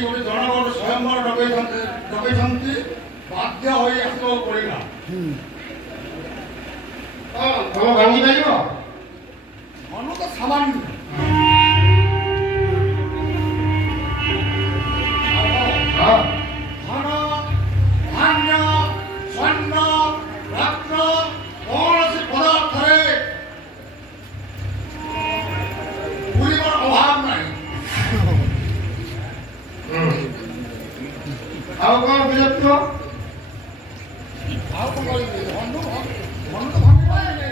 ଗୋଟେ ଜଣଙ୍କର ସ୍ୱୟଂବର ଡକେଇଛନ୍ତି ବାଧ୍ୟ ହୋଇ ଆସିବାକୁ ପଡ଼ିଲା। ତମ ଭାଙ୍ଗି ପାରିବ? ମନ ତ ସାମାନ୍ୟ ଧନ ଧାନ୍ୟ ସ୍ୱର୍ଣ୍ଣ ରତ୍ନ କୌଣସି ପଦାର୍ଥରେ ପୁରୀର ଅଭାବ ନାହିଁ। ଆଉ କଣ ବିରକ୍ତ? ଆଉ କଣ କରିବି? ମନ ତ ଭାଙ୍ଗି ପାରିଲେ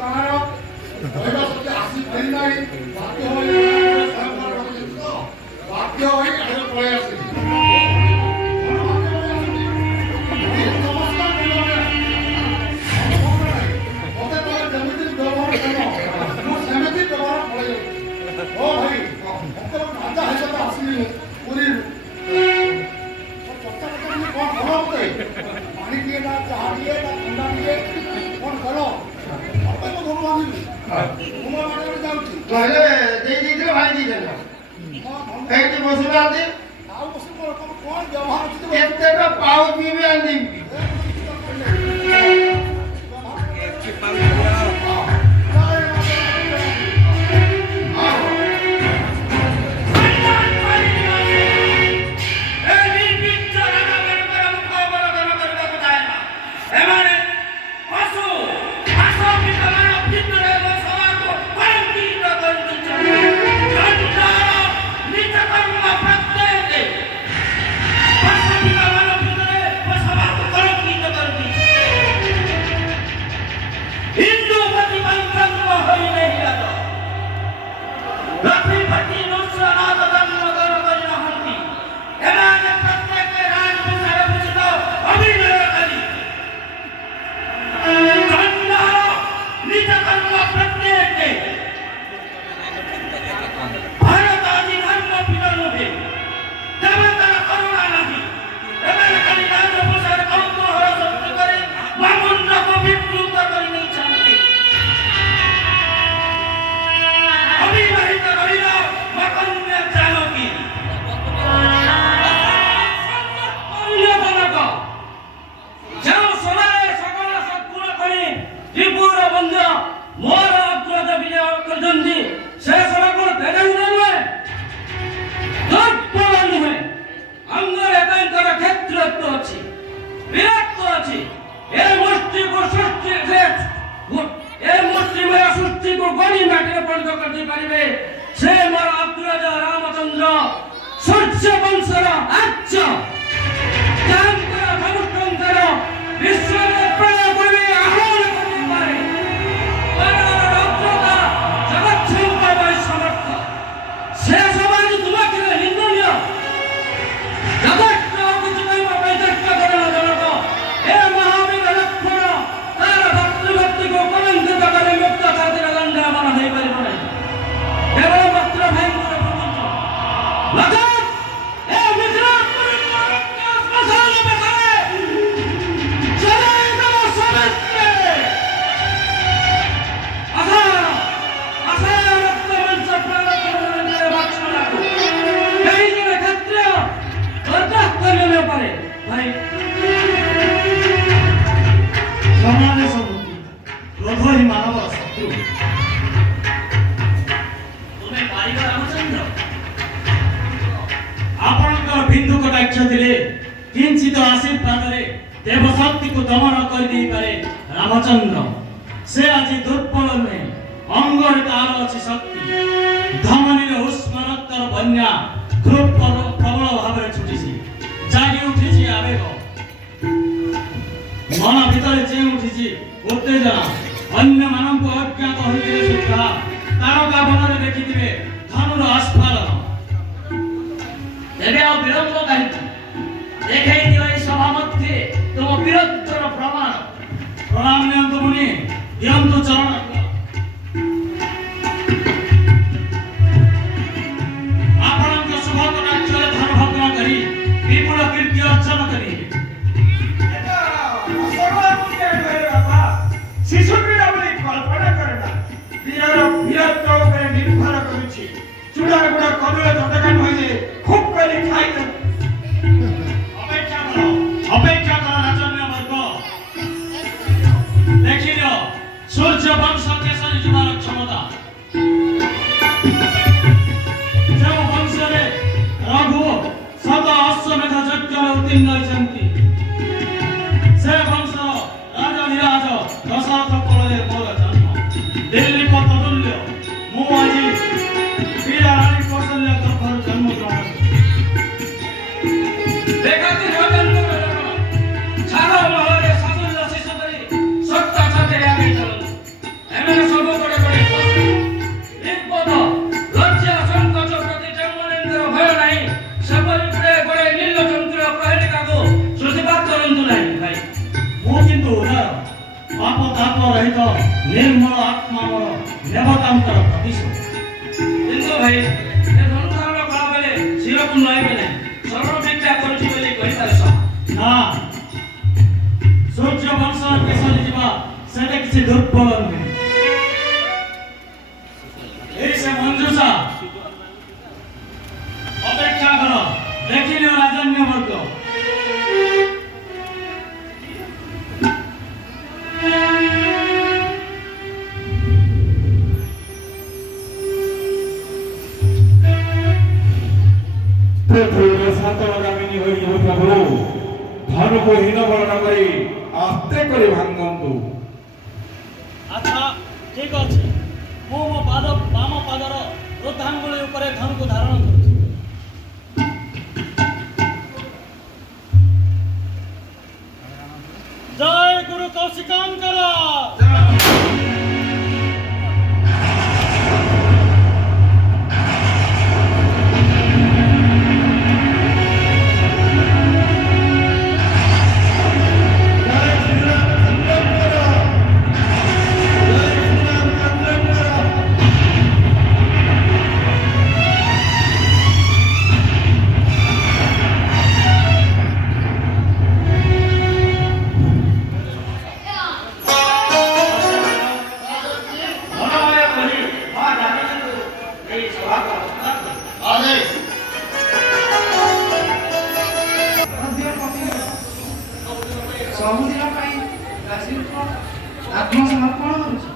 ଗାଁର କହିବା ସତ୍ୟ ଆସି ପାରି ନାହିଁ। ବାଧ୍ୟ ହୋଇ ବାଧ୍ୟ ହୋଇ ଏଠାରେ ପଳେଇ ଆସିଲି। ମତେ ତମେ ଯେମିତି ବ୍ୟବହାର କର ମୁଁ ସେମିତି ବ୍ୟବହାର ପଳେଇ ଓ ଭାଇ ରାଜା ହିସାବରେ ଆସିଲି ପୁରୀରୁ କଣ କର ମତେ ପାଣି ଟିକେ ନା ଚାହା ଟିକେ ନା ଥଣ୍ଡା ଟିକେ କଣ କର ମତେ ତ ଘରୁ ଆଣିବି ମୁଁ ମୋ ବାଟରେ ଯାଉଛି। ନହେଲେ ଦେଇଥିଲେ ଭାଇ ଦେଇଦେଲ ଏଇଠି ବସୁନାହାନ୍ତି। ଆଉ ବସି କଣ ବ୍ୟବହାର ଅଛି କେତେଟା ପାଉ ପିଇବେ ଆଣିବି। से मोर अग्रज रामचंद्र सूर्य वंशर आर्य जानकर धनुष्कर विश्व में प्रणय पूर्वी आह्वान करने पारे अग्रता जगत शंकर समर्थ से समाज तुम्हारे हिंदुन्य जगत कुछ वैदर्क करना जनक हे महावीर लक्ष्मण तार भक्ति भक्ति को कलंकित करे मुक्त खातिर दंड मन नहीं पारि पड़े केवल मात्र भाई मोर प्रपंच लगा ए मित्र स्मशान में खड़े चले दो समझते आधार रक्त मंच प्राण करने लक्ष्मण को कहीं जने क्षत्रिय बर्दाश्त करने न पारे भाई समाज सबुद्धि क्रोध ही मानव शत्रु। तुम्हें पारिबा रामचंद्र आपणकर बिंदु कटाक्ष थिले किंचित आशीर्वाद रे देवशक्ति को दमन कर दी पारे रामचंद्र से आज दुर्बल नुहे अंगर तार अछि शक्ति धमनी रे उष्मरक्तर बन्या खूब प्रबल भाव रे छुटिछि जागी उठिछि आवेग मन भीतर जे उठिछि उत्तेजना अन्य मानव अज्ञात होइथिले सुद्धा तारका बनरे देखिथिबे धनुर आस्फालन तेरे और विलंब कहीं देखाई दियो इस सभा मध्य तुम वीरत्वर प्रमाण प्रणाम नियंत मुनि नियंत चरण आपणक शुभ कटाक्ष धन भग्न करी विपुल कीर्ति अर्जन करी शिशु पीड़ा बोली कल्पना करना वीरत्व निर्भर करुछि ରହିଛନ୍ତି। ସେ ବଂଶର ରାଜାଧିରାଜ ଦଶରଥ କୋଳରେ ମୋର ଜନ୍ମ। ଦିଲ୍ଲୀ ପଥ ତୁଲ୍ୟ ମୁଁ ଆଜି ପ୍ରିୟା ରାଣୀ କୌଶଲ୍ୟା ଗର୍ଭରୁ ଜନ୍ମଗ୍ରହଣ ଦେଖାତି ରାଜେନ୍ଦ୍ର ରାଜା ଛାଡ଼ ମହଲରେ ସାଧୁଲ୍ୟ ଶିଶୁ ଧରି ସତ୍ତା ଛାତିରେ ଆଗେଇ ଚାଲନ୍ତୁ। ଏମାନେ ସବୁ ଗୋଟେ ଗୋଟେ ନିର୍ବୋଧ ଲଜ୍ଜା ସଂକୋଚ ପ୍ରତି ଜନ୍ମନେନ୍ଦ୍ର ଭୟ ନାହିଁ। ସେପରି ଗୋଟେ ନୀଳଚନ୍ଦ୍ର ପ୍ରହେଳିକାକୁ ଶ୍ରୁତିପାତ କରନ୍ତୁ ନାହିଁ ଭାଇ। ମୁଁ କିନ୍ତୁ ଉଦାର ପାପ ତାପ ରହିତ ନିର୍ମଳ ଆତ୍ମା ମୋର ଦେବତାଙ୍କର ପ୍ରତିଶୋଧ। କିନ୍ତୁ ଭାଇ ଏ ଧନୁଧାରଣ କଳା ବେଳେ ଶିରକୁ ନଇବେ ନାହିଁ। ସରଳ ଭିକ୍ଷା କରୁଛି ବୋଲି କହିପାରେ ସହ ନା ସୂର୍ଯ୍ୟ ବଂଶର କେଶରୀ ଯିବା ସେଟା କିଛି ଦୁର୍ବଳ ନୁହେଁ। ଏଇ ସେ ମଞ୍ଜୁଷା ଅପେକ୍ଷା କର ଦେଖିନିଅ ରାଜନ୍ୟ ବର୍ଗ। ପୃଥିବୀରେ ସାତଗାମିନୀ ହୋଇଯିବ ପ୍ରଭୁ, ଧନକୁ ହୀନବରଣ କରି ଆସ୍ତେ କରି ଭାଙ୍ଗନ୍ତୁ। ଆଚ୍ଛା ଠିକ ଅଛି, ମୁଁ ମୋ ବାମ ପାଦର ବୃଦ୍ଧାଙ୍ଗୁଳି ଉପରେ ଧନକୁ ଧାରଣ କରୁଛି। ଜୟ ଗୁରୁ କୌଶିକାଙ୍କର। ମନୋମୟ କରି ମା ଜାନକୀଙ୍କୁ ଏହି ସଭାକୁ ଆହ୍ୱାନ କଲେ। ଆଦେଶ। ସବୁଦିନ ପାଇଁ ଦାସୀଙ୍କ ଆତ୍ମସମର୍ପଣ କରୁଛି।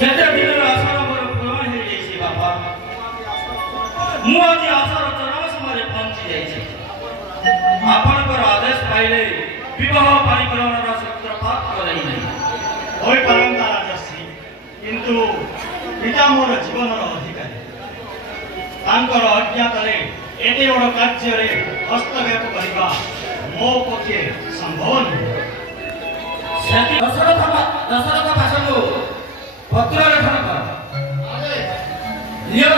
କେତେ ଦିନର ଆଶାର ମୋର ପୂରଣ ହୋଇଯାଇଛି ବାପା। ମୁଁ ଆଜି ଆଶାର ଚରମ ସମୟରେ ପହଞ୍ଚି ଯାଇଛି। ଆପଣଙ୍କର ଆଦେଶ ପାଇଲେ ବିବାହ ପରିକ୍ରମଣର ସୂତ୍ରପାତ କରେଇ ନାହିଁ। ହୋଇପାରନ୍ତା ରାଜଶ୍ରୀ, କିନ୍ତୁ ପିତା ମୋର ଜୀବନର ଅଧିକାରୀ। ତାଙ୍କର ଅଜ୍ଞାତରେ ଏତେ ବଡ଼ କାର୍ଯ୍ୟରେ ହସ୍ତକ୍ଷେପ କରିବା ମୋ ପକ୍ଷେ ସମ୍ଭବ ନୁହେଁ। ଦଶରଥ ଭାଷାକୁ ପତ୍ର ଲେଖନ କର। ଆଦେଶ। ନିୟମ